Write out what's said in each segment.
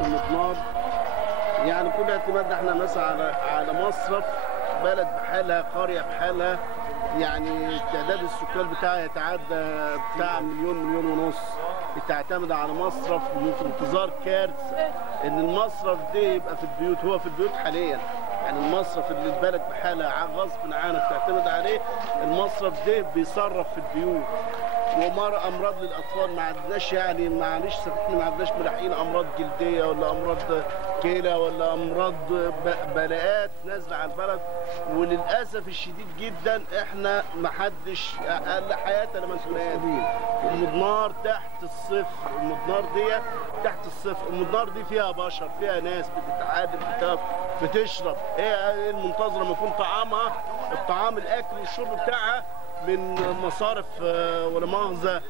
مضنار. يعني كل اعتمادنا احنا مثلا على مصرف بلد بحالها، قريه بحالها. يعني تعداد السكان بتاعها يتعدى بتاع مليون ونص. بتعتمد على مصرف وفي انتظار كارثه ان المصرف ده يبقى في البيوت. هو في البيوت حاليا. يعني المصرف اللي البلد بحالها غصب عنها بتعتمد عليه، المصرف ده بيصرف في البيوت. امراض للاطفال ما عندناش، يعني معلش سامحني، ما عندناش ملاحقين امراض جلديه ولا امراض كلى ولا امراض بلاءات نازله على البلد. وللاسف الشديد جدا احنا ما حدش اقل حياه لما نسمع المضنار تحت الصفر. المضنار دي تحت الصفر. المضنار دي فيها بشر، فيها ناس بتتعادل، بتشرب. ايه المنتظره لما يكون طعامها الطعام الاكل والشرب بتاعها من مصارف ولا مؤاخذه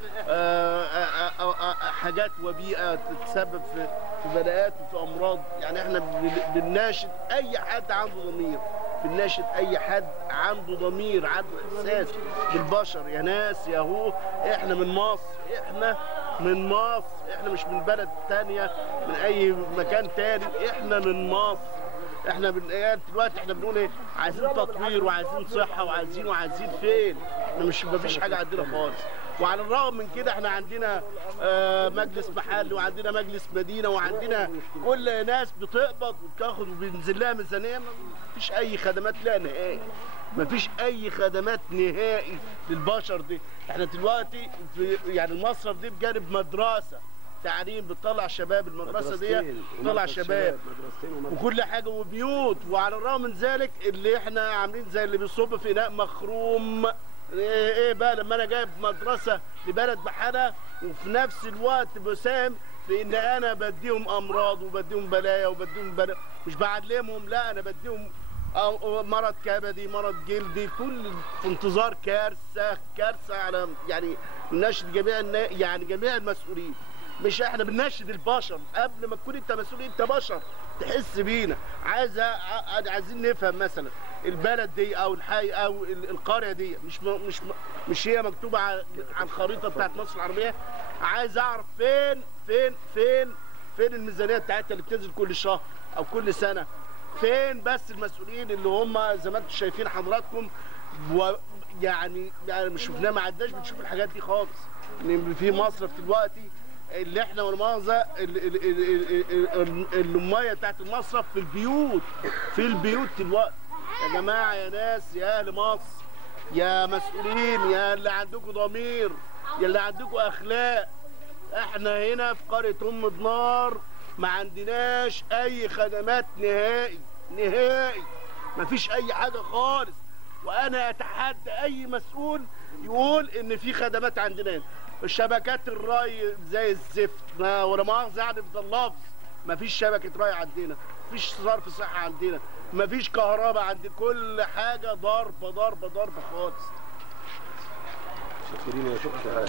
حاجات وبيئه تتسبب في بلاءات وفي امراض. يعني احنا بنناشد اي حد عنده ضمير، بنناشد اي حد عنده ضمير، عنده احساس بالبشر. يا ناس يا هو احنا من مصر، احنا من مصر، احنا مش من بلد تانية من اي مكان تاني، احنا من مصر. احنا دلوقتي احنا بنقول ايه؟ عايزين تطوير وعايزين صحه وعايزين فين؟ احنا مفيش حاجه عندنا خالص. وعلى الرغم من كده احنا عندنا مجلس محلي وعندنا مجلس مدينه وعندنا كل ناس بتقبض وبتاخد وبينزل لها ميزانيه. مفيش اي خدمات لها نهائي. مفيش اي خدمات نهائي للبشر دي. احنا دلوقتي يعني المصرف دي بجانب مدرسه تعليم بتطلع شباب، المدرسه دي بتطلع شباب وكل حاجه وبيوت. وعلى الرغم من ذلك اللي احنا عاملين زي اللي بيصب في اناء مخروم. ايه بقى لما انا جايب مدرسه لبلد بحالها وفي نفس الوقت بساهم في ان انا بديهم امراض وبديهم بلايا وبديهم مش بعلمهم، لا انا بديهم مرض كبدي، مرض جلدي، كل في انتظار كارثه على يعني نشد جميع المسؤولين. مش احنا بنناشد البشر قبل ما تكون انت مسؤول، انت بشر تحس بينا. عايزين نفهم مثلا البلد دي او الحي او القريه دي مش هي مكتوبه على الخريطه بتاعت مصر العربيه. عايز اعرف فين الميزانيه بتاعتها اللي بتنزل كل شهر او كل سنه. فين بس المسؤولين اللي هم زي ما انتم شايفين حضراتكم يعني مش شفناه، ما عدناش بنشوف الحاجات دي خالص. ان في مصرف دلوقتي اللي احنا ولا مؤاخذه الميه بتاعت المصرف في البيوت دلوقتي. يا جماعه يا ناس يا اهل مصر يا مسؤولين يا اللي عندكم ضمير يا اللي عندكم اخلاق، احنا هنا في قريه مضنار ما عندناش اي خدمات نهائي. مفيش اي حاجه خالص. وانا اتحدى اي مسؤول يقول ان في خدمات عندنا هنا. الشبكات الري زي الزفت، ولا مؤاخذه يعني في اللفظ. مفيش شبكه ري عندنا، مفيش صرف صحه عندنا، مفيش كهرباء عندنا، كل حاجه ضربه خالص. شكرا يا شكرا.